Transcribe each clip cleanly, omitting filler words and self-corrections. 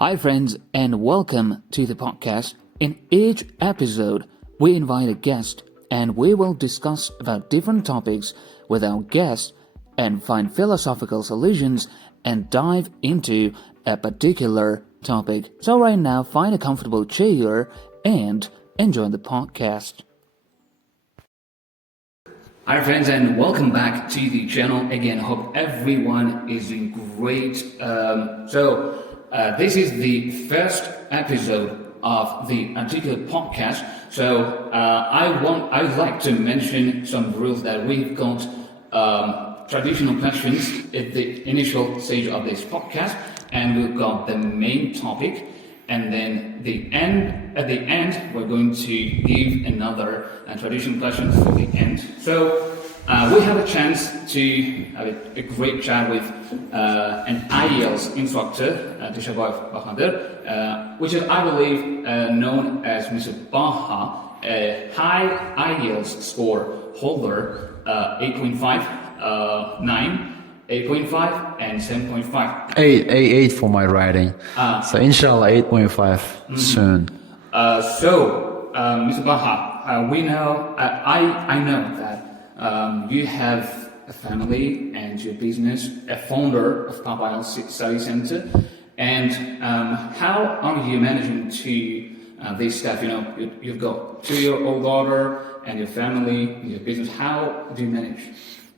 Hi, friends, and welcome to the podcast. In each episode, we invite a guest and we will discuss about different topics with our guests and find philosophical solutions and dive into a particular topic. So, right now, find a comfortable chair and enjoy the podcast. Hi, friends, and welcome back to the channel again. Hope everyone is doing great. This is the first episode of the Articulate podcast. I'd like to mention some rules that we've got traditional questions at the initial stage of this podcast, and we've got the main topic, and then at the end, we're going to give another traditional question for the end. So we have a chance to have a great chat with an IELTS instructor, Tishaboy Bahadur, which is, I believe, known as Mr. Baha, a high IELTS score holder, 8.5, 9, 8.5 and 7.5. 8 for my writing. So inshallah 8.5 soon. Mr. Baha, we know, I know that you have a family and your business, a founder of Papa IELTS Study Center, and how are you managing to this stuff? You know, you've got 2-year-old daughter and your family, your business. How do you manage?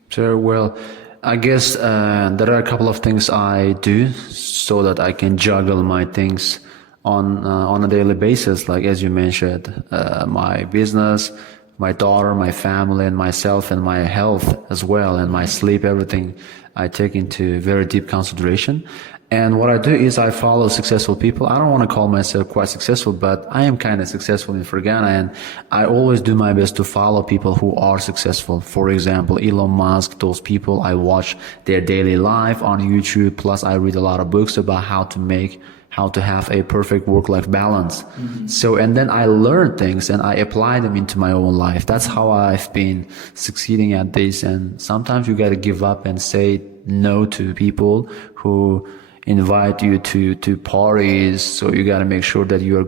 Sure. Well, I guess there are a couple of things I do so that I can juggle my things on a daily basis. Like as you mentioned, my business, my daughter, my family, and myself, and my health as well, and my sleep, everything I take into very deep consideration. And what I do is I follow successful people. I don't want to call myself quite successful, but I am kind of successful in Fergana, and I always do my best to follow people who are successful. For example, Elon Musk, those people, I watch their daily life on YouTube. Plus I read a lot of books about how to have a perfect work-life balance. So, and then I learn things and I apply them into my own life. That's how I've been succeeding at this. And sometimes you got to give up and say no to people who invite you to parties. So you got to make sure that you're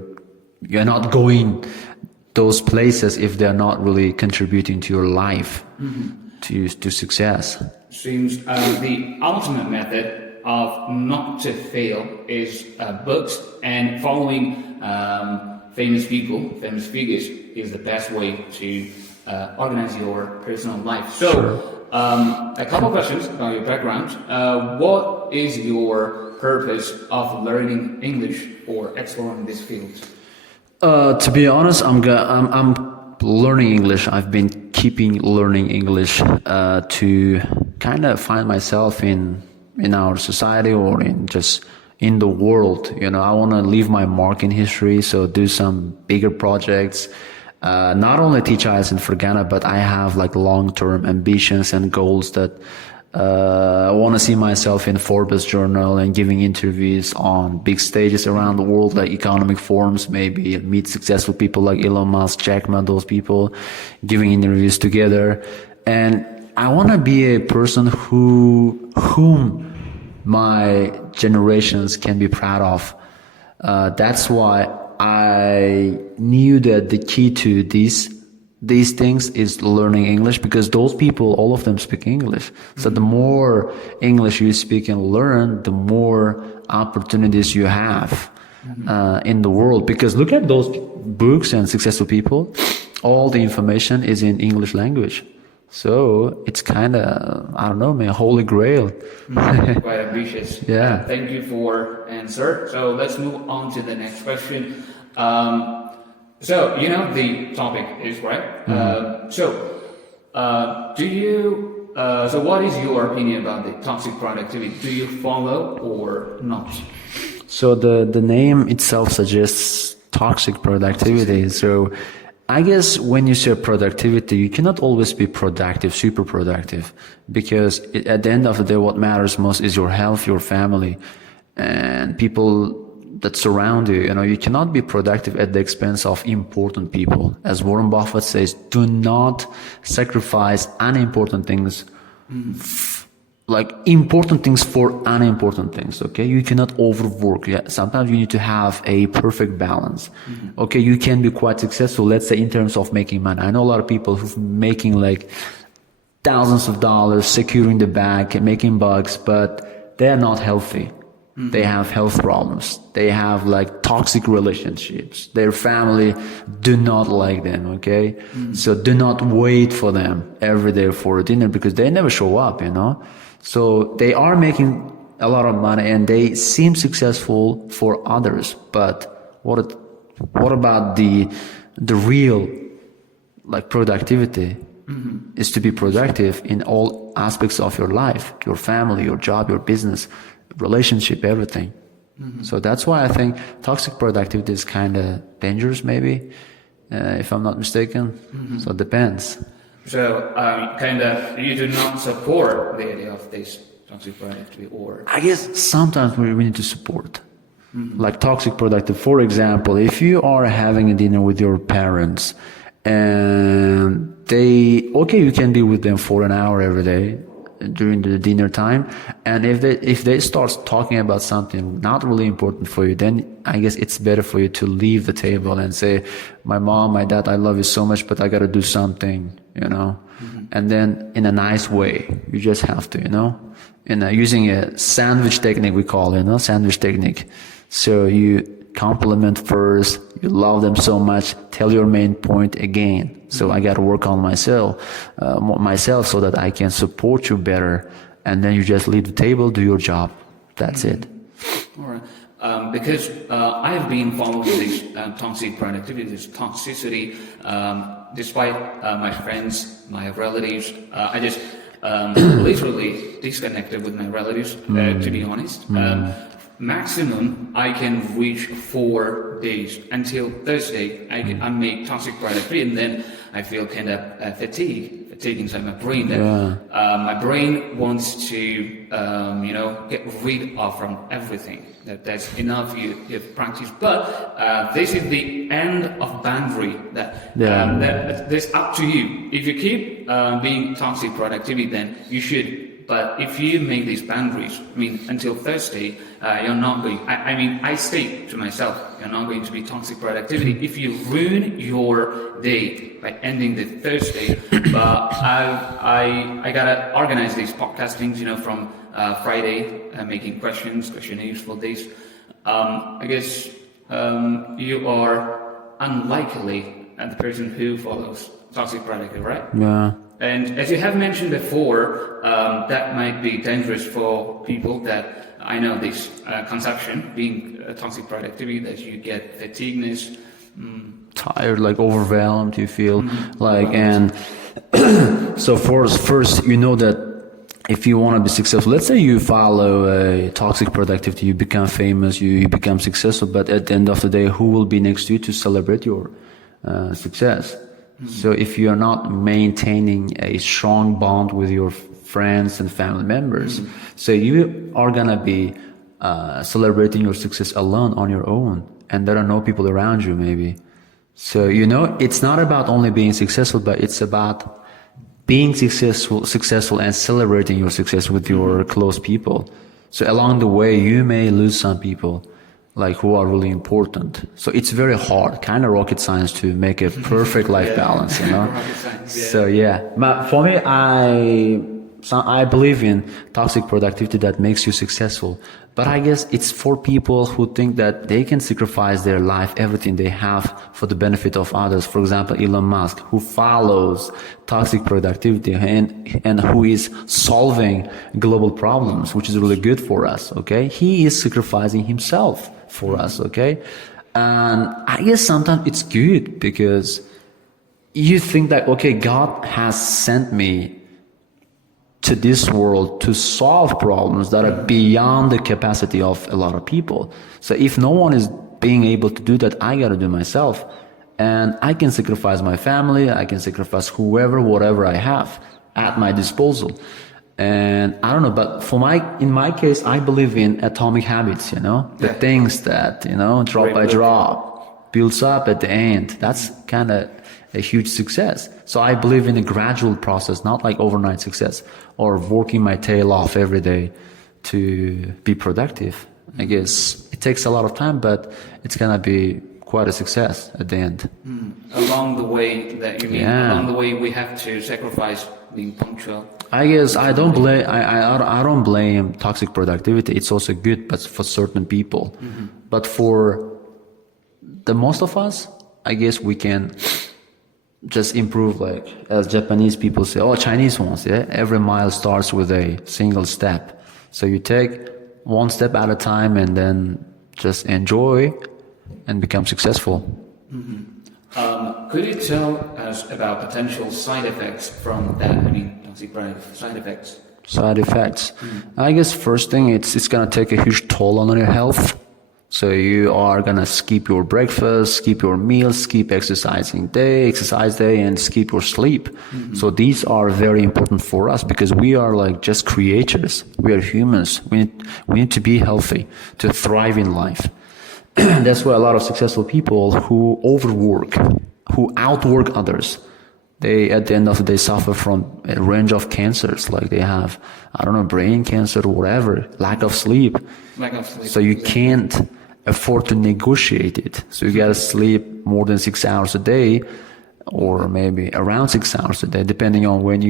not going those places if they're not really contributing to your life, to success. Seems the ultimate method of not to fail is books, and following famous figures is the best way to organize your personal life. So, Sure. A couple of questions about your background. What is your purpose of learning English or exploring this field? To be honest, I'm learning English. I've been keeping learning English to kind of find myself in our society or in the world. You know, I want to leave my mark in history, so do some bigger projects. Not only teach IELTS in Fergana, but I have like long-term ambitions and goals that I want to see myself in Forbes journal and giving interviews on big stages around the world, like economic forums, maybe meet successful people like Elon Musk, Jack Ma, those people, giving interviews together. And I want to be a person whom my generations can be proud of. That's why I knew that the key to these things is learning English, because those people, all of them speak English. So the more English you speak and learn, the more opportunities you have in the world. Because look at those books and successful people, all the information is in English language. So it's kind of, I don't know, man, holy grail. Quite ambitious. Yeah. Thank you for answer. So let's move on to the next question. So you know the topic is right. So what is your opinion about the toxic productivity? Do you follow or not? So the name itself suggests toxic productivity. So I guess when you say productivity, you cannot always be productive, super productive, because at the end of the day, what matters most is your health, your family, and people that surround you. You know, you cannot be productive at the expense of important people. As Warren Buffett says, do not sacrifice unimportant things like important things for unimportant things. Okay, you cannot overwork. Yeah, sometimes you need to have a perfect balance. Okay, you can be quite successful, let's say in terms of making money. I know a lot of people who's making like thousands of dollars, securing the bank, making bucks, but they're not healthy. They have health problems. They have like toxic relationships. Their family do not like them, okay? So do not wait for them every day for dinner because they never show up, you know? So they are making a lot of money and they seem successful for others, but what about the real like productivity? Is to be productive in all aspects of your life, your family, your job, your business, relationship, everything. So that's why I think toxic productivity is kind of dangerous, maybe, if I'm not mistaken. So it depends. So kind of you do not support the idea of this toxic productivity, or I guess sometimes we need to support. Like toxic productive. For example, if you are having a dinner with your parents and you can be with them for an hour every day during the dinner time, and if they start talking about something not really important for you, then I guess it's better for you to leave the table and say, my mom, my dad, I love you so much, but I gotta do something, you know. And then in a nice way, you just have to, you know, using a sandwich technique, we call it, sandwich technique. So you compliment first, you love them so much, tell your main point again. So I got to work on myself so that I can support you better. And then you just leave the table, do your job. That's it. All right. Because I have been following this toxic productivity, this toxicity, despite my friends, my relatives. I just literally disconnected with my relatives, to be honest. Maximum I can reach 4 days until Thursday. I make toxic productivity, and then I feel kind of fatigue inside my brain. That my brain wants to get rid of from everything. That's enough. You've practiced, but this is the end of boundary. That's up to you. If you keep being toxic productivity, then you should. But if you make these boundaries, until Thursday, you're not going. I state to myself, you're not going to be toxic productivity. If you ruin your day by ending the Thursday, but I gotta organize these podcastings, from Friday, making questionnaires for this. I guess you are unlikely the person who follows toxic productivity, right? Yeah. And as you have mentioned before, that might be dangerous for people that I know this conception, being toxic productivity, that you get fatigueness. Tired, like overwhelmed, you feel and so first, that if you want to be successful, let's say you follow a toxic productivity, you become famous, you become successful, but at the end of the day, who will be next to you to celebrate your success? So if you're not maintaining a strong bond with your friends and family members, so you are gonna be celebrating your success alone on your own, and there are no people around you maybe. So it's not about only being successful, but it's about being successful and celebrating your success with your close people. So along the way, you may lose some people, like who are really important. So it's very hard, kind of rocket science, to make a perfect life balance, Rocket science, yeah. So but for me, I believe in toxic productivity that makes you successful. But I guess it's for people who think that they can sacrifice their life, everything they have, for the benefit of others. For example, Elon Musk, who follows toxic productivity and who is solving global problems, which is really good for us, okay? He is sacrificing himself for us, okay? And I guess sometimes it's good because you think that, okay, God has sent me to this world to solve problems that are beyond the capacity of a lot of people. So if no one is being able to do that, I gotta do myself. And I can sacrifice my family, I can sacrifice whatever I have at my disposal. And I don't know, but in my case, I believe in atomic habits, the things that, drop by drop, builds up at the end. That's kind of a huge success. So I believe in a gradual process, not like overnight success or working my tail off every day to be productive. I guess it takes a lot of time, but it's gonna be quite a success at the end. Along the way that you mean, Yeah. along the way we have to sacrifice being punctual. I guess I don't blame I don't blame toxic productivity. It's also good, but for certain people. But for the most of us, I guess we can just improve, like as Japanese people say, or Chinese ones, yeah. Every mile starts with a single step. So you take one step at a time and then just enjoy and become successful. Could you tell us about potential side effects from that? I mean, toxic productivity side effects. Side effects. I guess first thing, it's gonna take a huge toll on your health. So you are gonna skip your breakfast, skip your meals, skip exercise day, and skip your sleep. So these are very important for us because we are like just creatures. We are humans. We need to be healthy to thrive in life. That's why a lot of successful people who overwork, who outwork others, they at the end of the day suffer from a range of cancers. Like they have, I don't know, brain cancer or whatever, lack of sleep. Lack of sleep. So you can't afford to negotiate it. So you gotta sleep more than 6 hours a day, or maybe around 6 hours a day, depending on when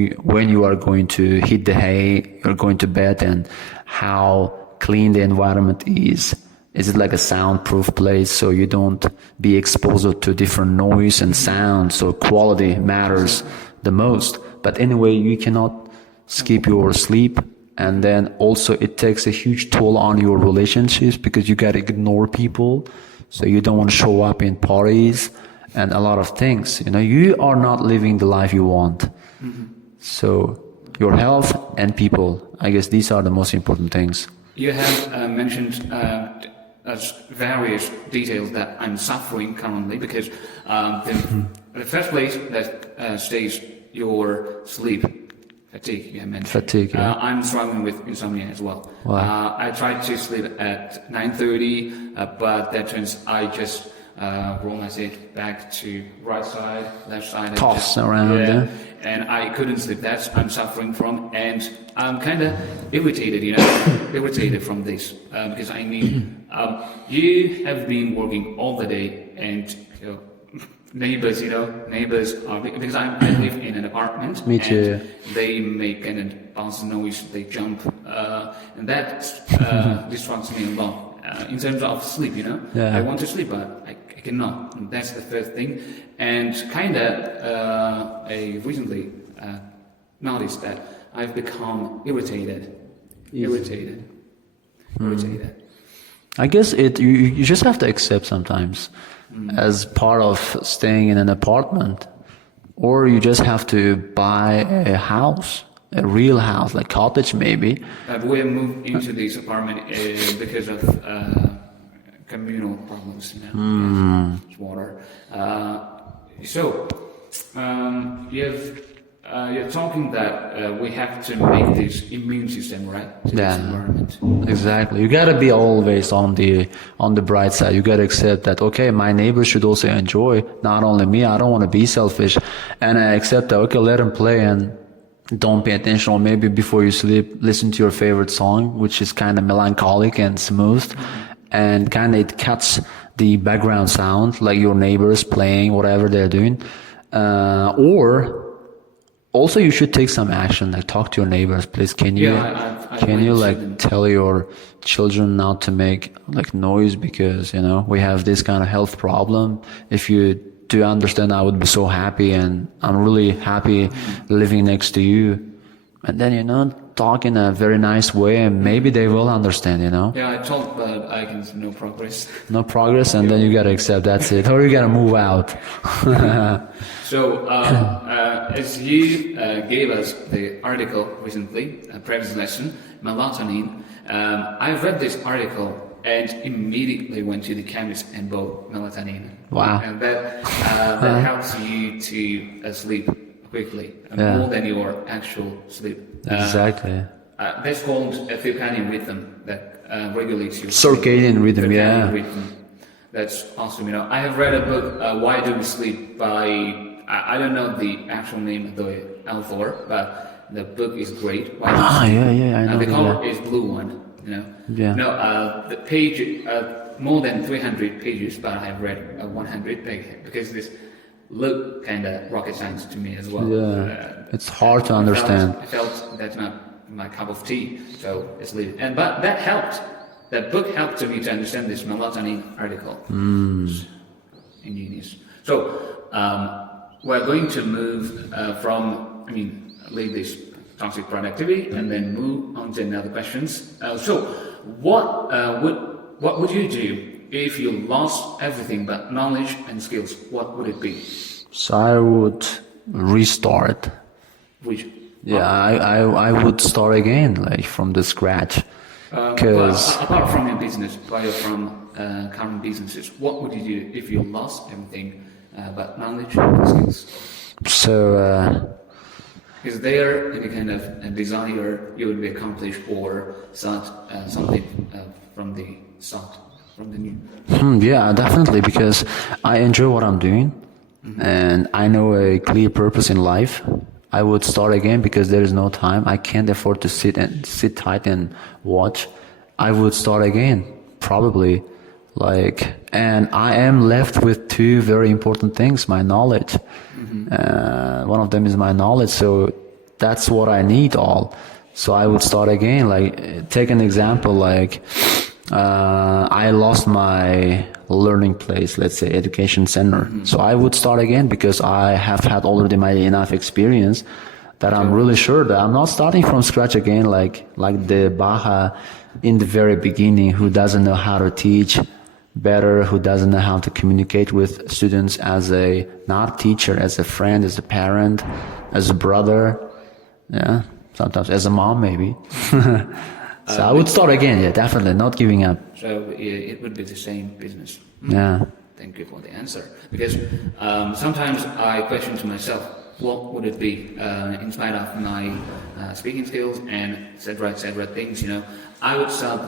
you are going to hit the hay, you're going to bed, and how clean the environment is. Is it like a soundproof place so you don't be exposed to different noise and sound? So quality matters the most. But anyway, you cannot skip your sleep. And then also it takes a huge toll on your relationships because you gotta ignore people. So you don't want to show up in parties and a lot of things. You know, you are not living the life you want. So your health and people, I guess these are the most important things. You have mentioned as various details that I'm suffering currently because the first place that stays your sleep. Fatigue, you have mentioned. Fatigue, yeah. I'm struggling with insomnia as well. Wow. I tried to sleep at 9:30, but that turns I just roll my head back to right side, left side. Toss around, yeah. And I couldn't sleep. That's I'm suffering from, and I'm kind of irritated, irritated from this because I need. You have been working all the day, and neighbors are because I live in an apartment. Me too. And they make an bounce noise. They jump, and that distracts me a lot in terms of sleep. Yeah. I want to sleep, but I cannot. And that's the first thing. And I recently noticed that I've become irritated. I guess you just have to accept sometimes as part of staying in an apartment, or you just have to buy a house, a real house, like cottage maybe. We have moved into this apartment because of communal problems, water. You're talking that we have to make this immune system right to this environment. Exactly. You gotta be always on the bright side. You gotta accept that, okay, my neighbors should also enjoy, not only me. I don't want to be selfish, and I accept that. Okay, let them play and don't pay attention. Or maybe before you sleep, listen to your favorite song, which is kind of melancholic and smooth, and kind of it cuts the background sound, like your neighbors playing whatever they're doing, or. Also, you should take some action, like talk to your neighbors, please. Can you tell your children not to make like noise because, we have this kind of health problem. If you do understand, I would be so happy, and I'm really happy living next to you. And then, talk in a very nice way, and maybe they will understand, Yeah, I told, but I can see no progress. No progress, and then you gotta accept that's it, or you gotta move out. So, as you gave us the article recently, a previous lesson, melatonin, I read this article and immediately went to the chemist and bought melatonin. Wow. And that helps you to sleep quickly, more than your actual sleep. Exactly. That's called a circadian rhythm that regulates your Circadian rhythm, circadian yeah. rhythm. That's awesome. You know, I have read a book, Why Do We Sleep, by I don't know the actual name of the author, but the book is great. Why Do We Sleep? Yeah, I know. The cover Yeah. is blue one. You know. Yeah. No, the page more than 300 pages, but I have read 100 because this look kind of rocket science to me as well. Yeah. It's hard to understand. I felt that's not my cup of tea, so it's leave it. But that helped. That book helped me to understand this melatonin article. Ingenious. So we're going to move leave this toxic productivity and then move on to another questions. So what would you do if you lost everything but knowledge and skills? What would it be? So I would restart. Which Yeah, I would start again, like from the scratch. Because apart from your business, apart from current businesses, what would you do if you lost everything but knowledge and skills? so Is there any kind of a desire you would be accomplished or start something from the start, from the new? yeah, definitely, because I enjoy what I'm doing, and I know a clear purpose in life. I would start again because there is no time. I can't afford to sit tight and watch. I would start again, probably. And I am left with two very important things: my knowledge. One of them is my knowledge, so that's what I need all. So I would start again. Take an example, I lost my learning place, let's say education center. So I would start again because I have had already my enough experience that I'm really sure that I'm not starting from scratch again, like the Baha in the very beginning, who doesn't know how to teach better, who doesn't know how to communicate with students as a not teacher, as a friend, as a parent, as a brother, yeah, sometimes as a mom maybe. So I would start again, yeah, definitely, not giving up. So it would be the same business. Yeah. Thank you for the answer. Because sometimes I question to myself, what would it be in spite of my speaking skills and et cetera things, you know. I would start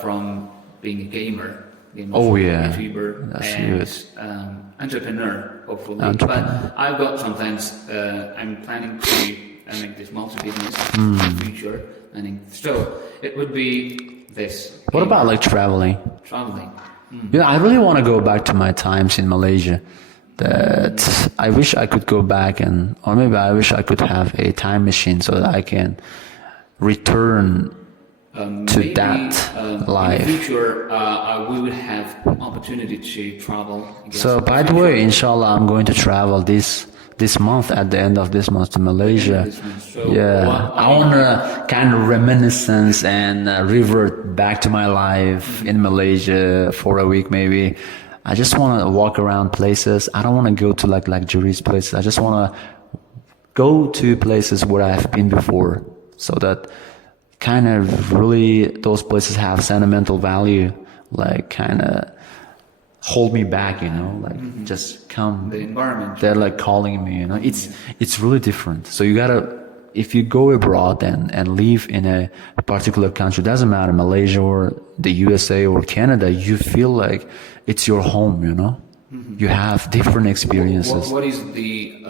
from being a gamer, YouTuber, That's and good. Entrepreneur, hopefully. But I've got sometimes, I'm planning to make this multi-business in the future. So it would be this. What about traveling? Traveling. Yeah, I really want to go back to my times in Malaysia. That I wish I could go back or maybe I wish I could have a time machine so that I can return to that life. In the future, we would have opportunity to travel. So by the way, inshallah, I'm going to travel this month, at the end of this month, to Malaysia. So I want to kind of reminiscence and revert back to my life in Malaysia for a week maybe. I just want to walk around places. I don't want to go to luxurious places. I just want to go to places where I've been before, so that kind of really those places have sentimental value, kind of hold me back, just come. The environment. They're calling me, It's really different. So you gotta, if you go abroad and live in a particular country, doesn't matter, Malaysia or the USA or Canada, you feel like it's your home, You have different experiences. What is the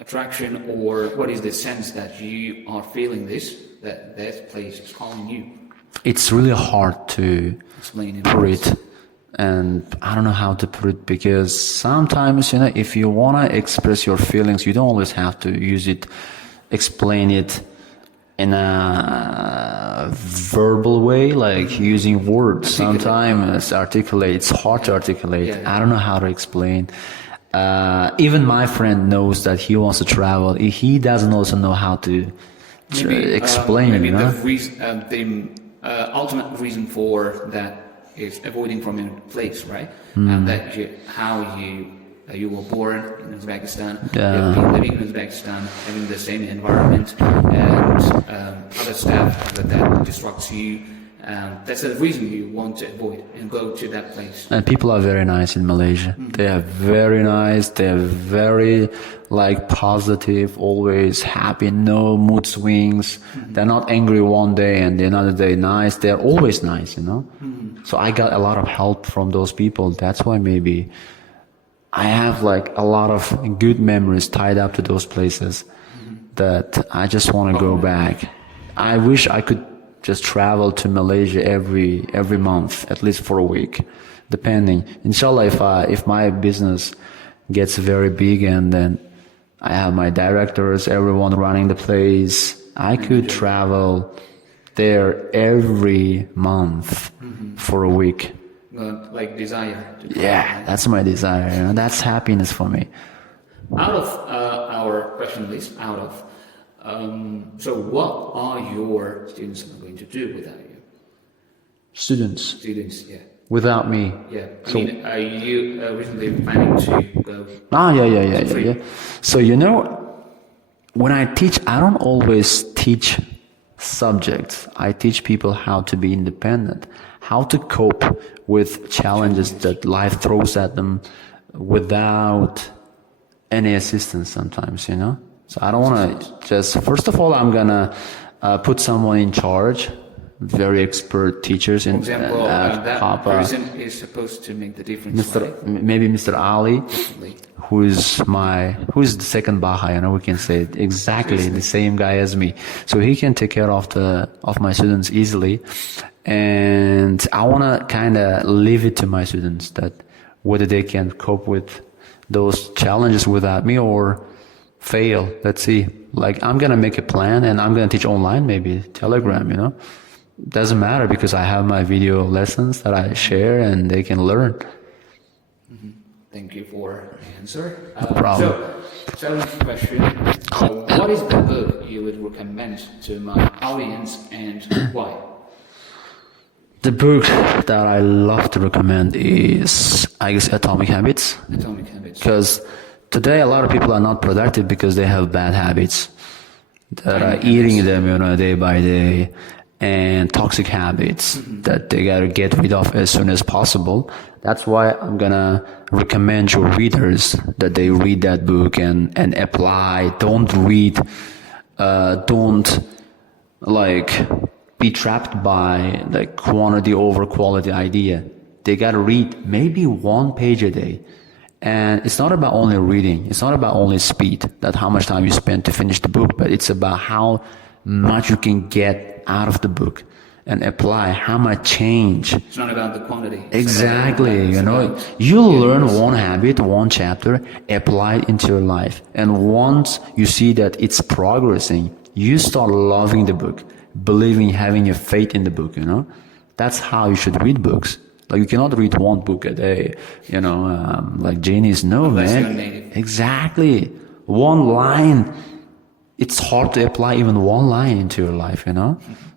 attraction, or what is the sense that you are feeling that place is calling you? It's really hard to Explain put it. And I don't know how to put it, because sometimes, if you want to express your feelings, you don't always have to explain it in a verbal way, using words. Sometimes it's hard to articulate. Yeah. I don't know how to explain. Even my friend knows that he wants to travel. He doesn't also know how to explain, maybe the ultimate reason for that is avoiding from a place, right? How you were born in Uzbekistan, you've been living in Uzbekistan, having the same environment, and other stuff that disrupts you. That's the reason you want to avoid and go to that place. And people are very nice in Malaysia. They are very nice. They are very positive, always happy, no mood swings. They're not angry one day and the another day nice. They're always nice, So I got a lot of help from those people. That's why maybe I have like a lot of good memories tied up to those places that I just want to go back. I wish I could just travel to Malaysia every month, at least for a week, depending. Inshallah, if my business gets very big and then I have my directors, everyone running the place, I could travel there every month for a week. Like desire. To Yeah, that's my desire. You know? That's happiness for me. Out of our question list, so what are your students going to do without you? Students, Students, yeah. without me. Yeah. So- Are you recently planning to go? Yeah. So, when I teach, I don't always teach subjects. I teach people how to be independent, how to cope with challenges that life throws at them without any assistance sometimes, So I don't want to just, first of all, I'm going to put someone in charge, very expert teachers in For example, that Papa. person is supposed to make the difference. Right? Maybe Mr. Ali, Definitely. who's the second Baha, we can say it. Exactly the same guy as me. So he can take care of my students easily. And I want to kind of leave it to my students that whether they can cope with those challenges without me or fail. Let's see. Like I'm going to make a plan and I'm going to teach online, maybe Telegram, Doesn't matter because I have my video lessons that I share and they can learn. Thank you for the answer. No problem. So next question. What is the book you would recommend to my audience and why? The book that I love to recommend is, I guess, Atomic Habits. Atomic Habits. Because today a lot of people are not productive because they have bad habits that are eating them, day by day, and toxic habits that they gotta get rid of as soon as possible. That's why I'm gonna recommend your readers that they read that book and apply. Don't read, don't be trapped by the quantity over quality idea. They gotta read maybe 1 page a day. And it's not about only reading. It's not about only speed, that how much time you spend to finish the book, but it's about how much you can get out of the book and apply, how much change. It's not about the quantity. Exactly, you learn one habit, one chapter, apply it into your life. And once you see that it's progressing, you start loving the book, believing, having your faith in the book, That's how you should read books. Like you cannot read one book a day, like genius. No, Unless man. you're a native. Exactly. One line. It's hard to apply even one line into your life,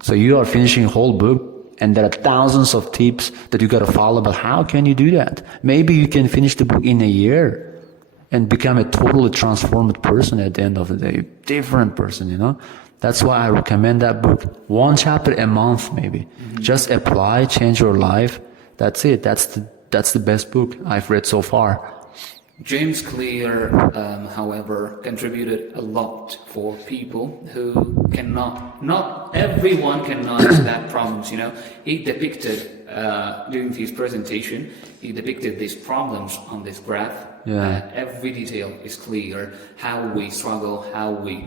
So you are finishing a whole book and there are thousands of tips that you got to follow, but how can you do that? Maybe you can finish the book in a year and become a totally transformed person at the end of the day. Different person, That's why I recommend that book. 1 chapter a month, maybe. Just apply, change your life. That's it. That's the best book I've read so far. James Clear, however, contributed a lot for people who not everyone cannot understand problems, He depicted, during his presentation, he depicted these problems on this graph. Yeah. Every detail is clear, how we struggle, how we,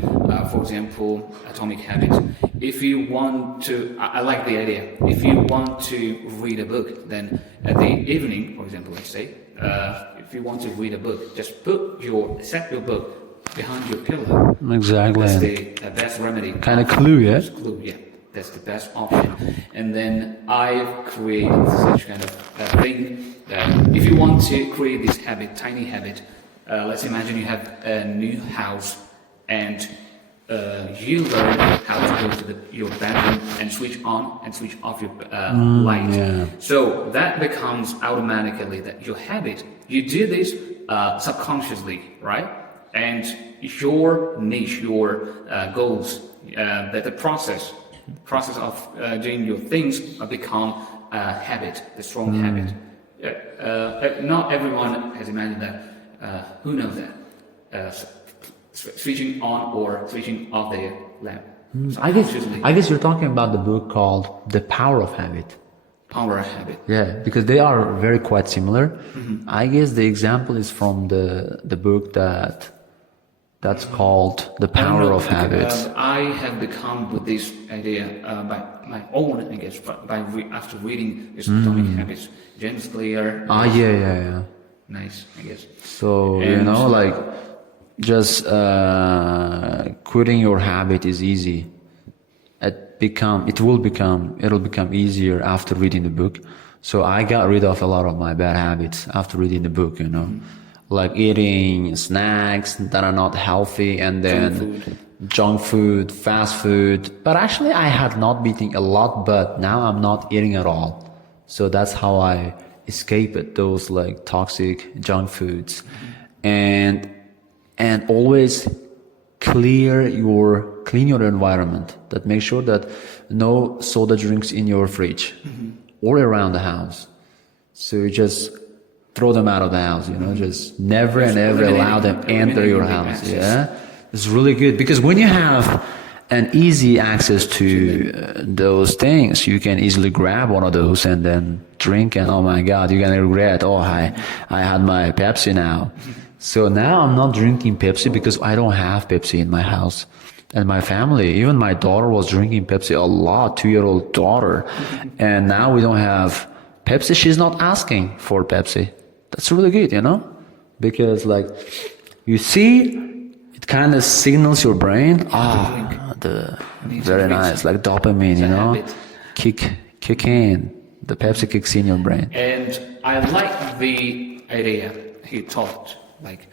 for example, Atomic Habits. If you want to, I like the idea, if you want to read a book, then at the evening, for example, let's say, if you want to read a book, just set your book behind your pillow. Exactly. That's the best remedy. Kind of clue, yeah? Clue, yeah. That's the best option. And then I've created such kind of thing that if you want to create this habit, tiny habit, let's imagine you have a new house and you learn how to go to your bedroom and switch on and switch off your light. Yeah. So that becomes automatically that your habit. You do this subconsciously, right? And your niche, your goals, that the process of doing your things become a habit, the strong habit. Not everyone has imagined that. Who knows that? Switching on or switching off their lamp. I guess you're talking about the book called The Power of Habit. power habit. Yeah, because they are very quite similar. I guess the example is from the book that's called The I don't Power know, of Habits. I have become with this idea by my own, I guess, after reading this Atomic Habits. James Clear. Yeah. Nice, I guess. So, And- like just quitting your habit is easy. It'll become easier after reading the book. So I got rid of a lot of my bad habits after reading the book, like eating snacks that are not healthy, and then junk food, fast food. But actually I had not been eating a lot, but now I'm not eating at all. So that's how I escape it, those like toxic junk foods. And always clean your environment. That make sure that no soda drinks in your fridge or around the house. So you just throw them out of the house, just never and ever allow them enter your house. Access. Yeah, it's really good because when you have an easy access to those things, you can easily grab one of those and then drink, and oh my God, you're gonna regret. Oh, I had my Pepsi now. So now I'm not drinking Pepsi because I don't have Pepsi in my house. And my family, even my daughter was drinking Pepsi a lot, 2-year-old daughter. And now we don't have Pepsi. She's not asking for Pepsi. That's really good, because like you see, it kind of signals your brain. Very nice, like dopamine, habit. kick in. The Pepsi kicks in your brain. And I like the idea he taught, like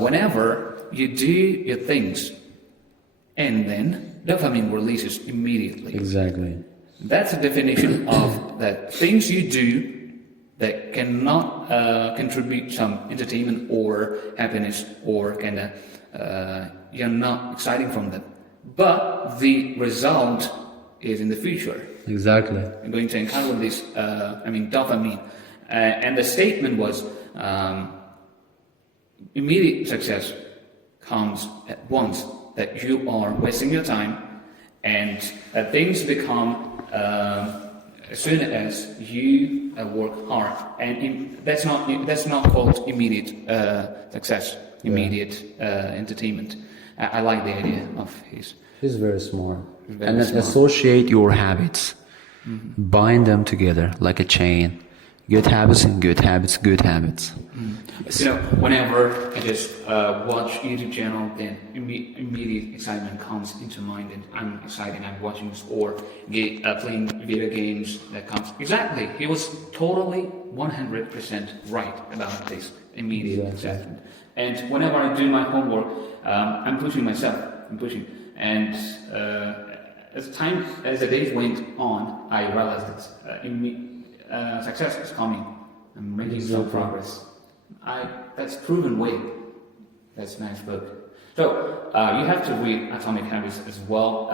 whenever you do your things, and then dopamine releases immediately. Exactly. That's a definition of that things you do that cannot contribute some entertainment or happiness, or kind of you're not exciting from them, but the result is in the future. Exactly. I'm going to encounter this, dopamine. And the statement was, immediate success comes at once, that you are wasting your time, and that things become as soon as you work hard. And that's not called immediate success, immediate entertainment. I like the idea of his. He's very smart. Very And then smart. associate your habits. Bind them together like a chain. Good habits and good habits, good habits. Whenever I just watch YouTube channel, then immediate excitement comes into mind, and I'm excited. I'm watching this or playing video games. That comes exactly. He was totally 100% right about this immediate excitement. And whenever I do my homework, I'm pushing myself. And as the days went on, I realized that success is coming. I'm making some progress. That's proven way. That's a nice book. So you have to read Atomic Habits as well.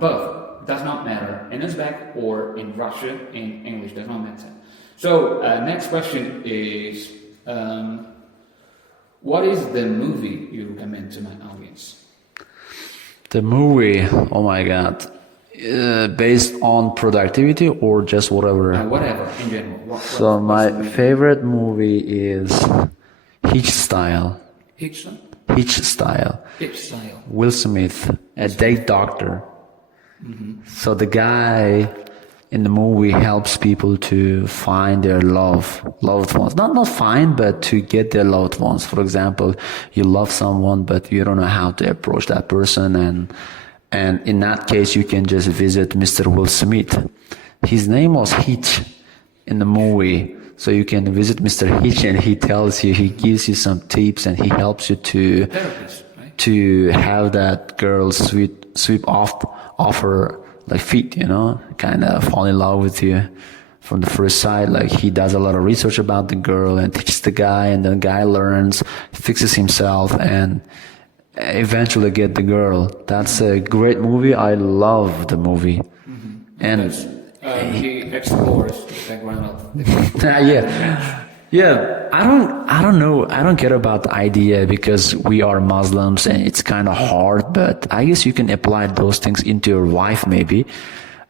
Both does not matter in Uzbek or in Russian, in English does not matter. So next question is, what is the movie you recommend to my audience? The movie, oh my God, based on productivity or just whatever? Whatever, in general. So my favorite movie is Hitch Style. Hitch Style. Style. Will Smith, a date doctor. So the guy in the movie helps people to find their loved ones. Not find, but to get their loved ones. For example, you love someone, but you don't know how to approach that person, and in that case, you can just visit Mr. Will Smith. His name was Hitch in the movie. So you can visit Mr. Hitch, and he tells you, he gives you some tips, and he helps you to have that girl sweep off her like feet, kind of fall in love with you from the first sight. Like he does a lot of research about the girl and teaches the guy, and then the guy learns, fixes himself, and eventually get the girl. That's a great movie. I love the movie. And he explores the background of yeah. I don't know. I don't care about the idea because we are Muslims and it's kind of hard. But I guess you can apply those things into your wife maybe.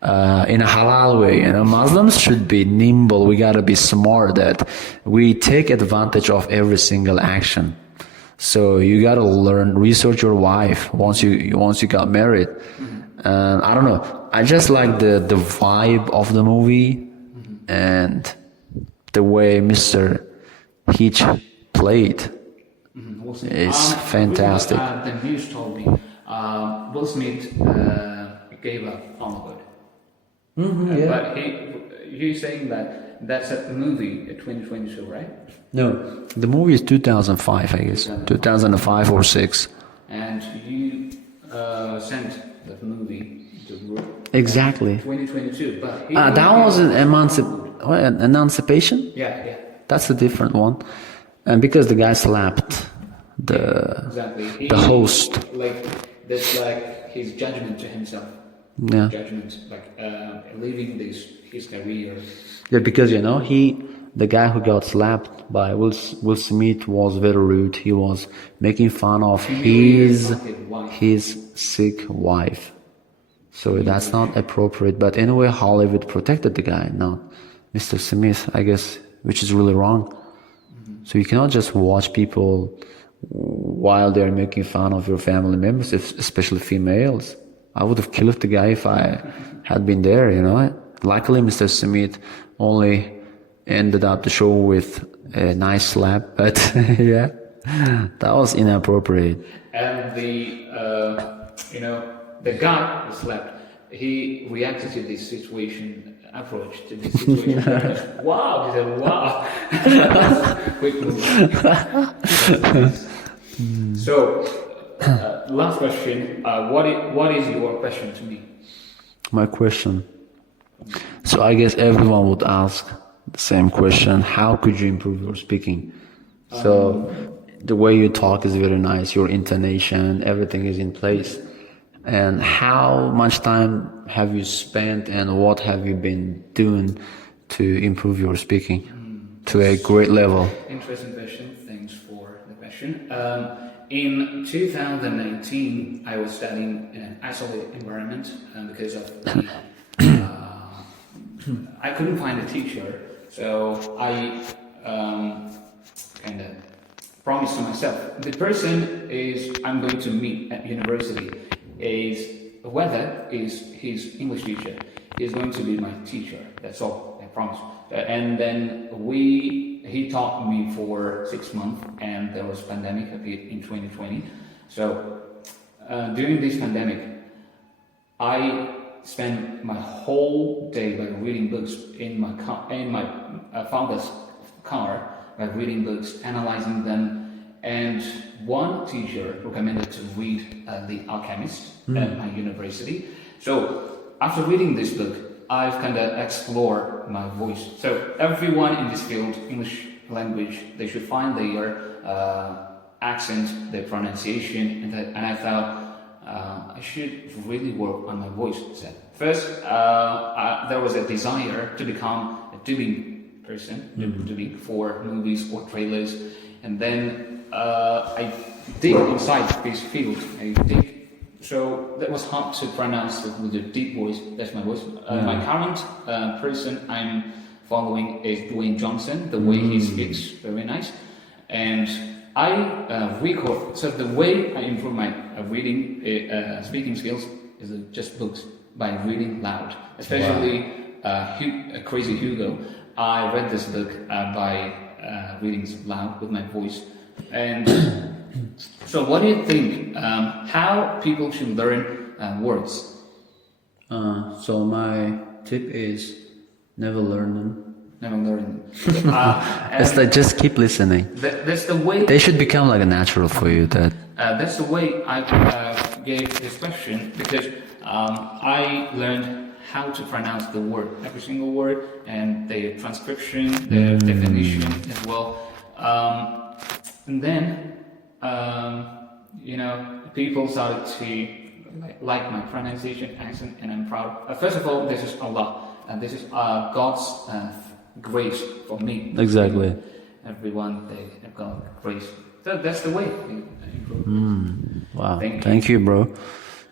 in a halal way. You know, Muslims should be nimble. We gotta be smart. That we take advantage of every single action. So you gotta learn, research your wife once you got married. I don't know. I just like the vibe of the movie and the way Mr. Hitch played. Awesome. It's fantastic. The news told me Will Smith gave up on the word. Yeah. But you're saying that that's a movie, 2022, right? No, the movie is 2005, I guess. 2005 or 6. And you sent that movie to Exactly. 2022, but That was an Emancipation? yeah, That's a different one. And because the guy slapped the exactly. the host. Like that's like his judgment to himself. Yeah. Judgment, like leaving his career. Yeah, because the guy who got slapped by Will Smith was very rude. He was making fun of his sick wife. So that's not appropriate. But anyway, Hollywood protected the guy, not Mr. Smith, I guess, which is really wrong. So you cannot just watch people while they're making fun of your family members, especially females. I would have killed the guy if I had been there, Luckily, Mr. Smith only ended up the show with a nice slap, but yeah, that was inappropriate. And the guy who slept, he reacted to this situation, approach to this situation. Wow, he said, wow. Quick move. So, last question. What is your question to me? My question. So I guess everyone would ask the same question. How could you improve your speaking? So the way you talk is very nice. Your intonation, everything is in place. And how much time have you spent and what have you been doing to improve your speaking to a great level? Interesting question. Thanks for the question. In 2019, I was studying in an isolated environment because of the, I couldn't find a teacher, so I kind of promised to myself, the person I'm going to meet at university whether is his English teacher. He's going to be my teacher. That's all. I promise. And then he taught me for 6 months, and there was pandemic appeared in 2020. So during this pandemic, I spent my whole day by reading books in my father's car, by reading books, analyzing them. And one teacher recommended to read The Alchemist at my university. So after reading this book, I've kind of explored my voice. So everyone in this field, English language, they should find their accent, their pronunciation, and I thought I should really work on my voice. So first, there was a desire to become a dubbing person, dubbing for movies or trailers, and then I dig inside this field. So that was hard to pronounce with a deep voice. That's my voice. My current person I'm following is Dwayne Johnson. The way he speaks, very nice. And I record. So the way I improve my reading, speaking skills is just books by reading loud. Especially Crazy Hugo. I read this book by reading loud with my voice. And so what do you think, how people should learn words? So my tip is never learn them. Never learn. It's like just keep listening. That's the way. They should become like a natural for you. That's the way I gave this question, because I learned how to pronounce the word, every single word, and the transcription, the definition as well. And then, people started to like my pronunciation, accent, and I'm proud. First of all, this is Allah, and this is God's grace for me. Exactly. Everyone, they have got grace. So that's the way. Wow. Thank you. Thank you, bro.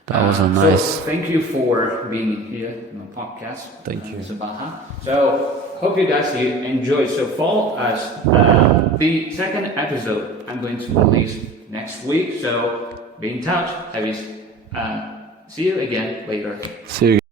That was a So nice. thank you for being here in my podcast. Thank you. Sabaha. So hope you guys enjoyed so far. As the second episode, I'm going to release next week. So be in touch. See you again later. See you.